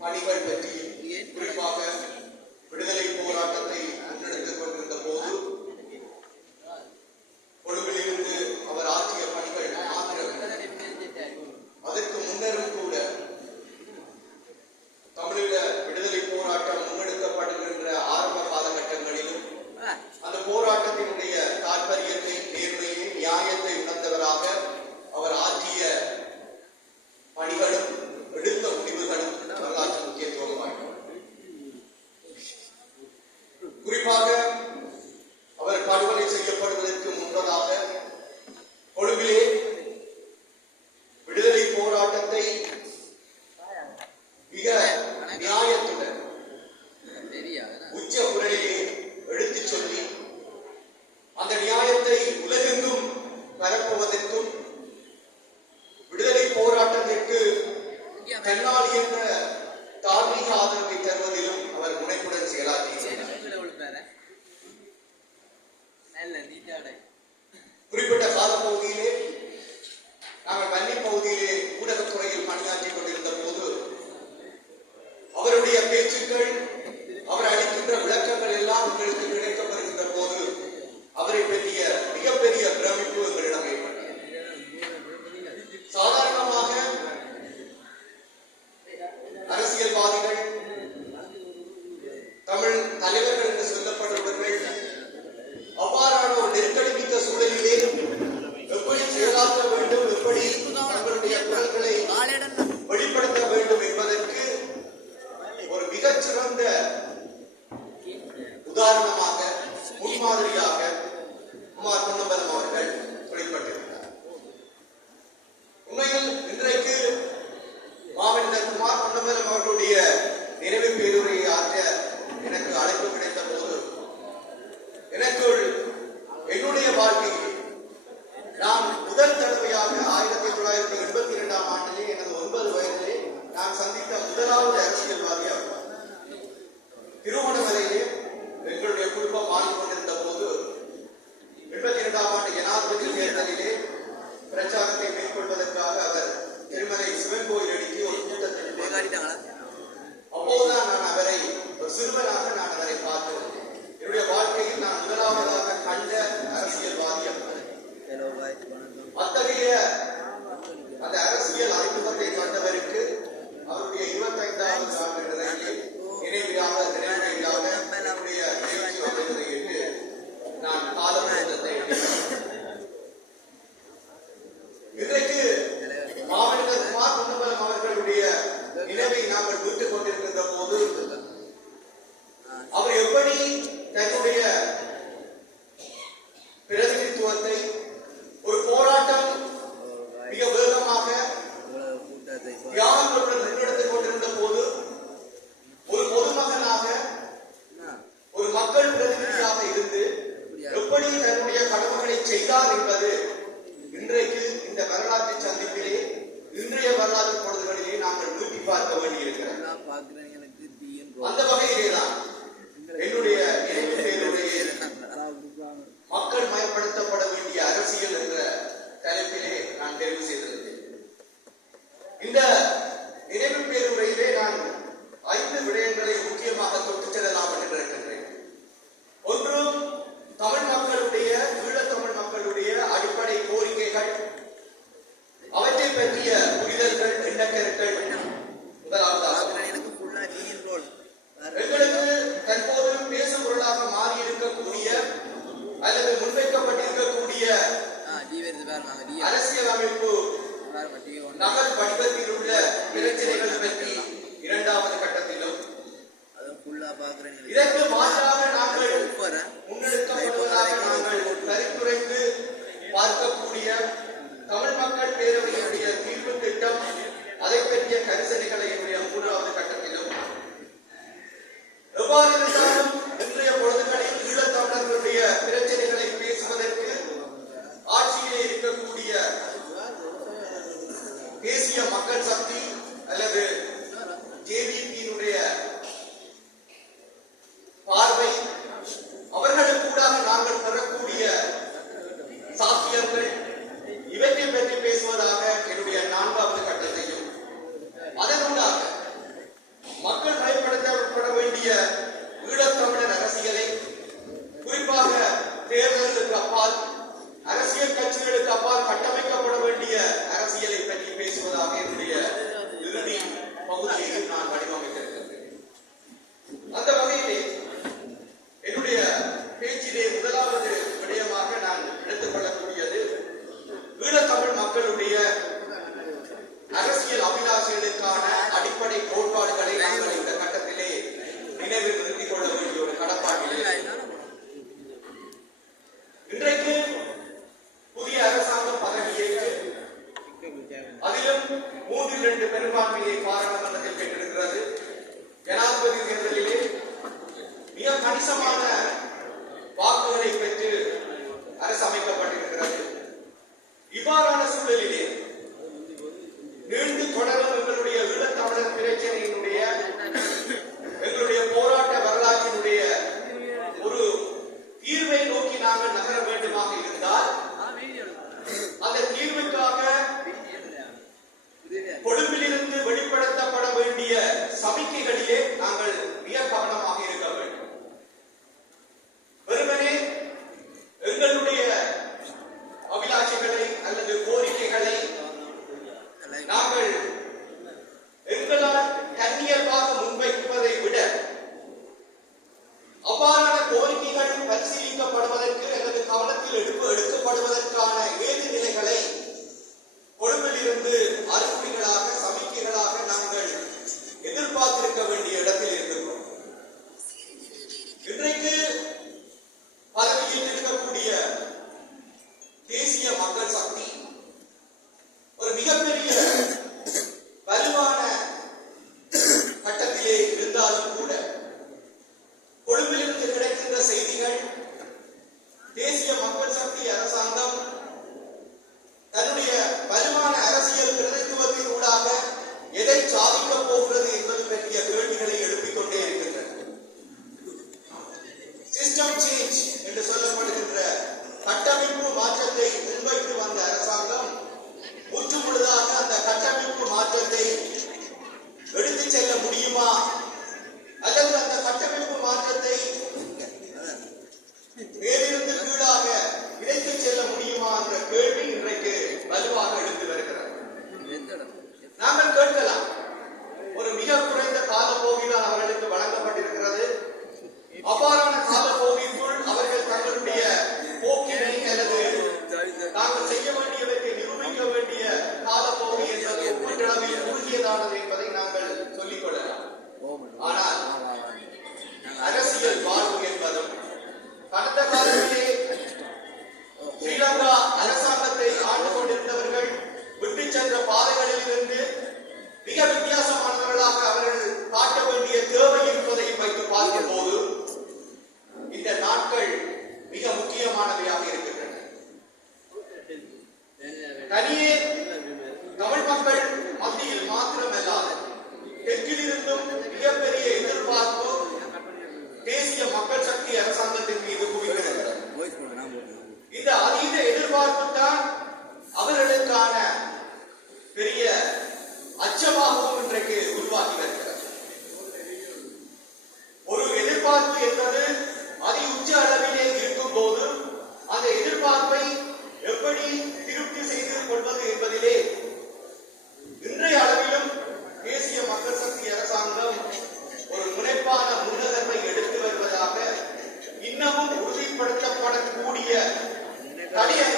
பணிகள் பற்றி குறிப்பாக விடுதலை போராட்டத்தை முன்னெடுத்துக் கொண்டிருந்த போது தன்னால் இயன்ற தார்மீக ஆதரவை தருவதிலும் அவர் முனைப்புடன் செயலாற்றியிருந்தார் குறிப்பிட்ட காலப்பகுதியிலே நாங்கள் வன்னி பகுதியிலே ஊடகத்துறையில் பணியாற்றிக் கொண்டிருந்த போது அவருடைய பேச்சுக்கள் தலைவர்கள் one day அரசியல் அமைப்பு நகல் வடிவத்தில் உள்ள பிரச்சனைகள் பற்றி இரண்டாவது கட்டத்திலும். இதற்கு மாற்றாக நாங்கள் முன்னெடுக்கப்படுவதாக நாங்கள் கருத்துரைத்து பார்க்கக்கூடிய தமிழ் மக்கள் பேரவையினுடைய தீர்வு திட்டம் அதை பற்றிய கரிசனைகளை மூன்றாவது கட்டத்திலும். எவ்வாறு மக்களை சக்தி அல்லது ஜேவிபி இரண்டாவது விடயமாக நான் எடுத்துக்கொள்ளக்கூடியது ஈழத்தமிழ் மக்களுடைய அரசியல் அபிலாஷைகளுக்கான அடிப்படை கோட்பாடுகளை நாங்கள் இந்த கட்டத்திலே நினைவு நிறுத்திக் கொள்ள வேண்டிய ஒரு கடப்பாட்டிலே இன்றைக்கு புதிய அரசாங்கம் பதவியேற்று அதிலும் மூன்று இரண்டு பெரும்பான்மையை பாராட்டு தனியாக